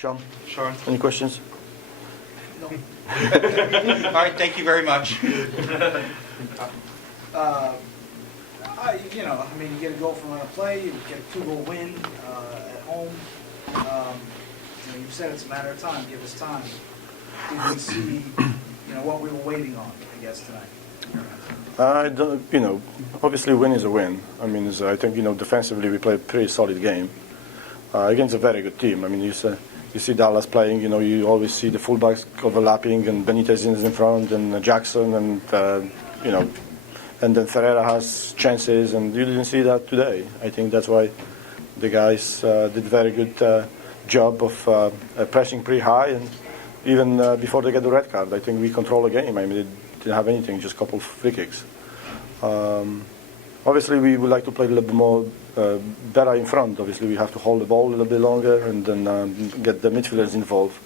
Sean, Sean? any questions? No. All right, thank you very much. You get a goal from a play, you get a 2-goal win at home. You've said it's a matter of time. Give us time. Did we see, what we were waiting on, I guess, tonight? Obviously, win is a win. I think defensively we played a pretty solid game against a very good team. You see Dallas playing. You always see the fullbacks overlapping, and Benitez is in front, and Jackson, and then Ferreira has chances, and you didn't see that today. I think that's why the guys did a very good job of pressing pretty high, and even before they get the red card, I think we control the game. They didn't have anything, just a couple of free kicks. Obviously, we would like to play a little bit more better in front. Obviously, we have to hold the ball a little bit longer and then get the midfielders involved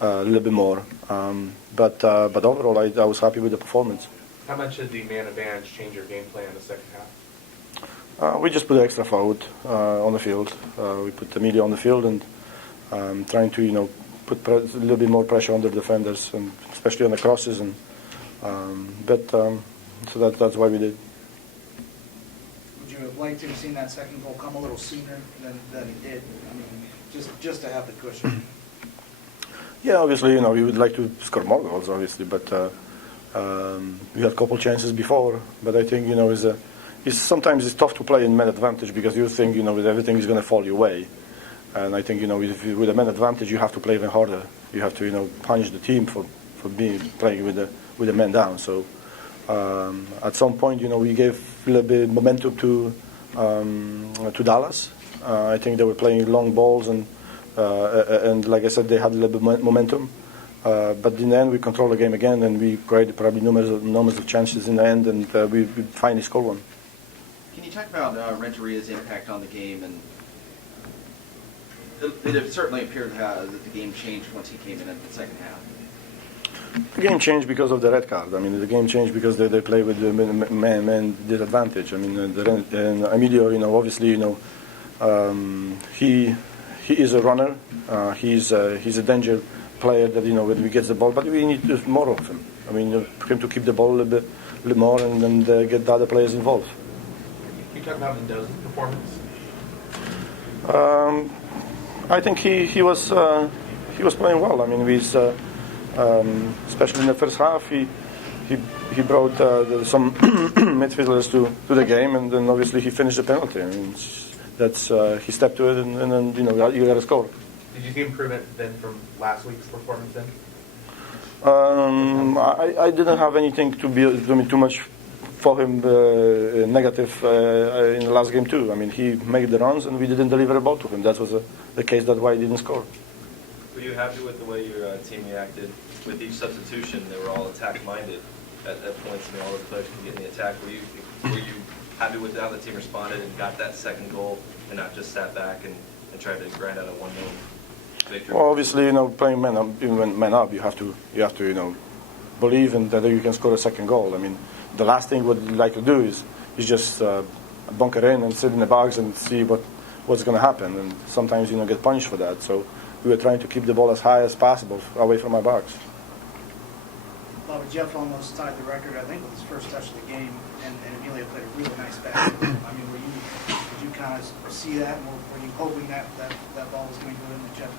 a little bit more. But overall, I was happy with the performance. How much did the man advantage change your game plan in the second half? We just put an extra forward on the field. We put Emilio on the field and trying to put a little bit more pressure on the defenders, and especially on the crosses. So that's why we did. Would you have liked to have seen that second goal come a little sooner than it did? Just to have the cushion. Yeah, obviously, we would like to score more goals, obviously, but we had a couple chances before. But I think, sometimes it's tough to play in man advantage because you think, that everything is going to fall your way. And I think, with a man advantage, you have to play even harder. You have to, punish the team for playing with a man down. So at some point, we gave a little bit momentum to Dallas. I think they were playing long balls, and like I said, they had a little bit momentum. But in the end, we controlled the game again, and we created probably numerous of chances in the end, and we finally scored one. Can you talk about Renteria's impact on the game? And it certainly appeared that the game changed once he came in the second half. The game changed because of the red card. The game changed because they play with the man disadvantage. And Emilio, obviously, he is a runner. He's a danger player that when he gets the ball, but we need more of him. For him to keep the ball a little bit more and then get the other players involved. Can you talk about Mendoza's performance? I think he was playing well. He's especially in the first half, he brought some midfielders to the game, and then obviously he finished the penalty. That's he stepped to it, and then you got to score. Did you see improvement then from last week's performance then? I didn't have anything to be too much for him negative in the last game too. He made the runs, and we didn't deliver the ball to him. That was the case. That's why he didn't score. Were you happy with the way your team reacted with each substitution? They were all attack-minded at points. All the players could get in the attack. Were you happy with how the team responded and got that second goal, and not just sat back and tried to grind out a 1-0 victory? Well, obviously, playing man up, you have to believe in that you can score a second goal. The last thing what you'd like to do is just bunker in and sit in the box and see what's going to happen. And sometimes get punished for that. So we were trying to keep the ball as high as possible away from our box. Jeff almost tied the record, I think, with his first touch of the game, and Emilio played a really nice basketball. Did you kind of see that, and were you hoping that ball was going to go in the Jeff?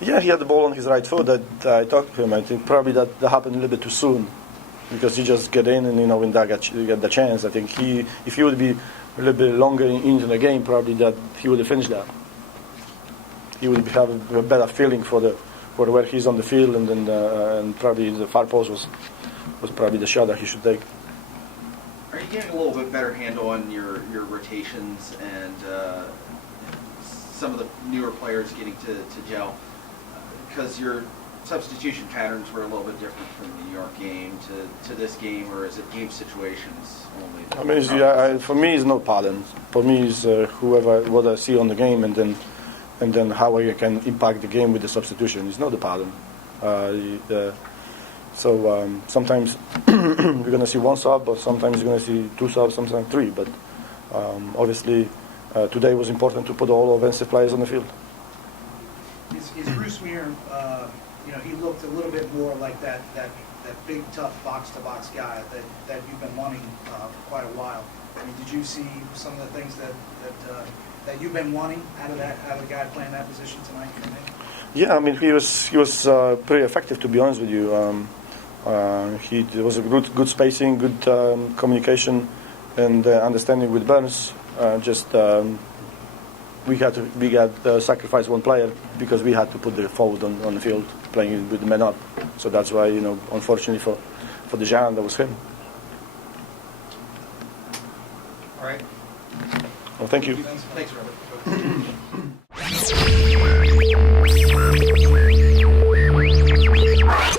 Yeah, he had the ball on his right foot. That I talked to him. I think probably that happened a little bit too soon, because he just get in and when that get the chance. I think if he would be a little bit longer into the game, probably that he would have finished that. He would have a better feeling for where he's on the field, and then and probably the far post was probably the shot that he should take. Are you getting a little bit better handle on your rotations and some of the newer players getting to gel? Because your substitution patterns were a little bit different from the New York game to this game, or is it game situations only? For me, it's no pattern. For me, it's what I see on the game, and then how I can impact the game with the substitution. It's not the pattern. So sometimes we're going to see one sub, but sometimes you're going to see two subs, sometimes three. But obviously today was important to put all offensive players on the field. is Roosmeer, you know, he looked a little bit more like that big, tough box-to-box guy that you've been wanting for quite a while. I mean, did you see some of the things that you've been wanting out of the guy playing that position tonight? Yeah, I mean, he was pretty effective, to be honest with you. He was a good spacing, good communication, and understanding with Burns. We had to sacrifice one player because we had to put the forward on the field, playing with the men up. So that's why, you know, unfortunately for the Giant, that was him. All right. Well, thank you. Thanks, Robert.